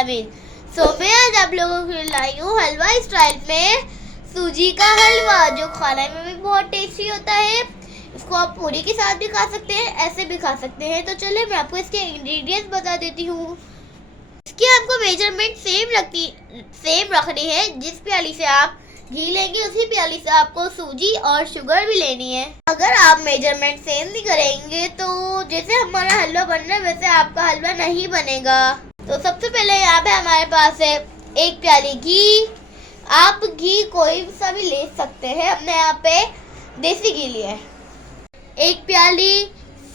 आमीन। मैं आज आप लोगों के लिए लाई हूँ हलवा स्टाइल में सूजी का हलवा, जो खाने में भी बहुत टेस्टी होता है। इसको आप पूरी के साथ भी खा सकते हैं, ऐसे भी खा सकते हैं। तो चलिए मैं आपको इसके इंग्रेडिएंट्स बता देती हूँ। इसकी आपको मेजरमेंट सेम रखनी है। जिस प्याली से आप घी लेंगे उसी प्याली से आपको सूजी और शुगर भी लेनी है। अगर आप मेजरमेंट सेम नहीं करेंगे तो जैसे हमारा हलवा बन रहा है वैसे आपका हलवा नहीं बनेगा। तो सबसे पहले यहाँ पे हमारे पास है 1 प्याली घी। आप घी कोई सा भी ले सकते हैं, हमने यहाँ पे देसी घी लिया है। 1 प्याली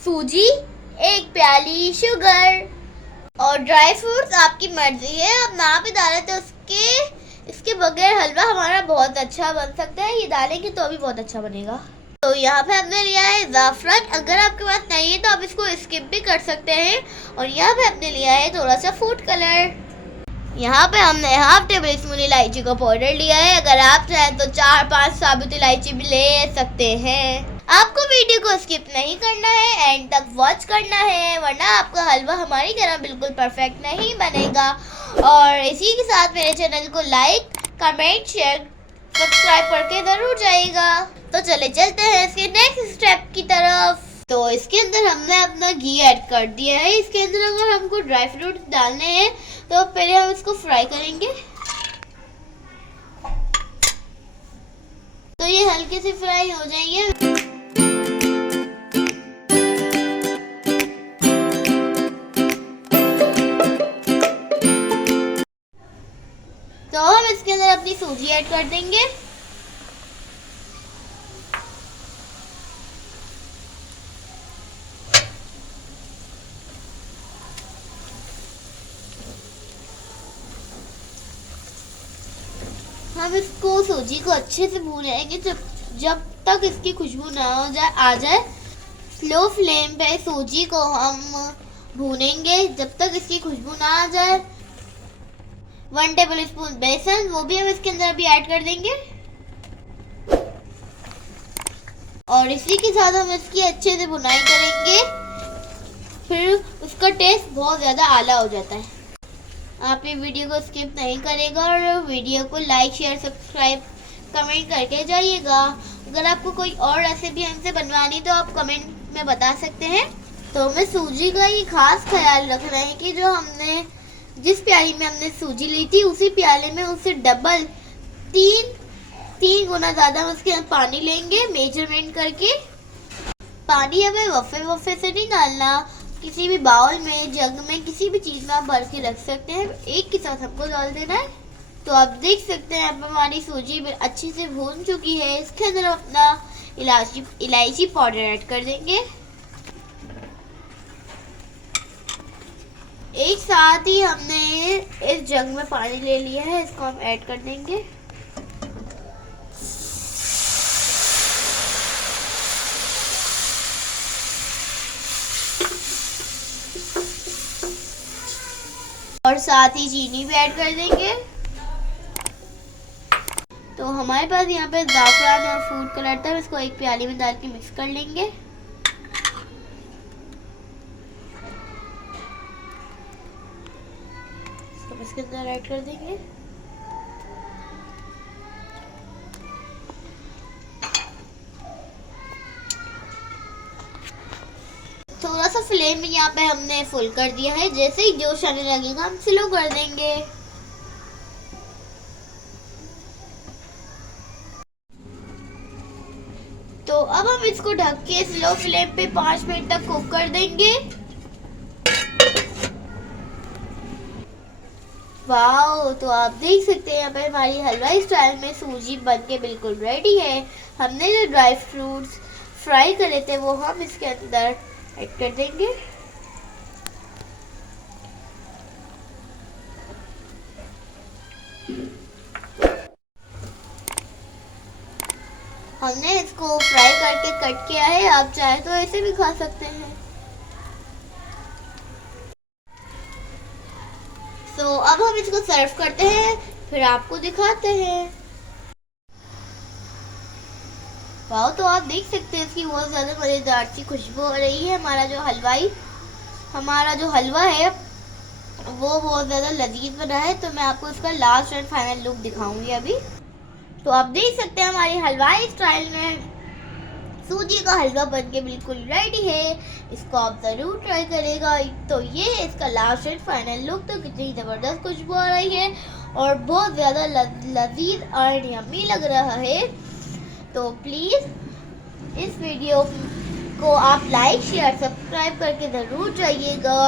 सूजी, 1 प्याली शुगर और ड्राई फ्रूट्स आपकी मर्जी है, आप ना भी डालें तो इसके बगैर हलवा हमारा बहुत अच्छा बन सकता है। ये डालेंगे तो अभी बहुत अच्छा बनेगा। तो यहाँ पे हमने लिया है ज़ाफ़रान। अगर आपके पास नहीं है तो आप इसको स्किप भी कर सकते हैं। और यहाँ पे हमने लिया है थोड़ा सा फूड कलर। यहाँ पे हमने हाफ टेबल स्पून इलायची का पाउडर लिया है। अगर आप चाहें तो 4-5 साबुत इलायची भी ले सकते हैं। आपको वीडियो को स्किप नहीं करना है, एंड तक वॉच करना है, वरना आपका हलवा हमारी तरह बिल्कुल परफेक्ट नहीं बनेगा। और इसी के साथ मेरे चैनल को लाइक, कमेंट, शेयर, सब्सक्राइब करके ज़रूर जाइएगा। तो चले चलते हैं इसके नेक्स्ट स्टेप की तरफ। तो इसके अंदर हमने अपना घी ऐड कर दिया है। इसके अंदर अगर हमको ड्राई फ्रूट डालने हैं तो पहले हम इसको फ्राई करेंगे। तो ये हल्के से फ्राई हो जाएंगे। तो हम इसके अंदर अपनी सूजी ऐड कर देंगे। हम इसको सूजी को अच्छे से भूनेंगे जब तक इसकी खुशबू ना आ जाए। स्लो फ्लेम पे सूजी को हम भूनेंगे जब तक इसकी खुशबू ना आ जाए। 1 टेबल स्पून बेसन, वो भी हम इसके अंदर अभी ऐड कर देंगे। और इसी के साथ हम इसकी अच्छे से भुनाई करेंगे, फिर उसका टेस्ट बहुत ज़्यादा आला हो जाता है। आप ये वीडियो को स्किप नहीं करेगा और वीडियो को लाइक, शेयर, सब्सक्राइब, कमेंट करके जाइएगा। अगर आपको कोई और रेसिपी हमसे बनवानी तो आप कमेंट में बता सकते हैं। तो हमें सूजी का ये खास ख्याल रखना है कि जो हमने जिस प्याली में हमने सूजी ली थी उसी प्याले में उससे डबल 3 गुना ज़्यादा हम उसके अंदर पानी लेंगे मेजरमेंट करके। पानी हमें वफ़े से नहीं डालना, किसी भी बाउल में, जग में, किसी भी चीज़ में आप भर के रख सकते हैं। एक के साथ हमको डाल देना है। तो आप देख सकते हैं अब हमारी सूजी अच्छे से भून चुकी है। इसके अंदर अपना इलायची पाउडर ऐड कर देंगे। एक साथ ही हमने इस जग में पानी ले लिया है, इसको हम ऐड कर देंगे। और साथ ही चीनी भी ऐड कर देंगे। तो हमारे पास यहाँ पे ज़ाफ़रान और फूड कलर था, इसको एक प्याली में डाल के मिक्स कर लेंगे। इसके अंदर ऐड कर देंगे। थोड़ा सा फ्लेम यहाँ पे हमने फुल कर दिया है। जैसे ही जोश आने लगेगा हम स्लो कर देंगे। तो अब हम इसको ढक के स्लो फ्लेम पे 5 मिनट तक कुक कर देंगे। वाओ, तो आप देख सकते हैं यहाँ पे हमारी हलवा स्टाइल में सूजी बन के बिल्कुल रेडी है। हमने जो ड्राई फ्रूट्स फ्राई करे थे वो हम इसके अंदर ऐड कर देंगे। हमने इसको फ्राई करके कट किया है, आप चाहे तो ऐसे भी खा सकते हैं। तो अब हम इसको सर्व करते हैं, फिर आपको दिखाते हैं। वाह, तो आप देख सकते हैं इसकी बहुत ज़्यादा मज़ेदार सी खुशबू हो रही है। हमारा जो हलवा है वो बहुत ज़्यादा लजीज बना है। तो मैं आपको इसका लास्ट एंड फाइनल लुक दिखाऊंगी अभी। तो आप देख सकते हैं हमारी हलवाई स्टाइल में सूजी का हलवा बनके बिल्कुल रेडी है। इसको आप ज़रूर ट्राई करेगा। तो ये है इसका लास्ट एंड फाइनल लुक। तो कितनी ज़बरदस्त खुशबू आ रही है और बहुत ज़्यादा लजीज और यम्मी लग रहा है। तो प्लीज़ इस वीडियो को आप लाइक शेयर सब्सक्राइब करके ज़रूर जाइएगा।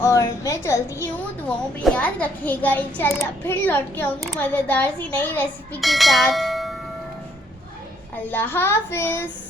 और मैं चलती हूँ, दुआओं में याद रखिएगा। इंशाल्लाह फिर लौट के आऊँगी मज़ेदार सी नई रेसिपी के साथ। अल्लाह हाफिज़।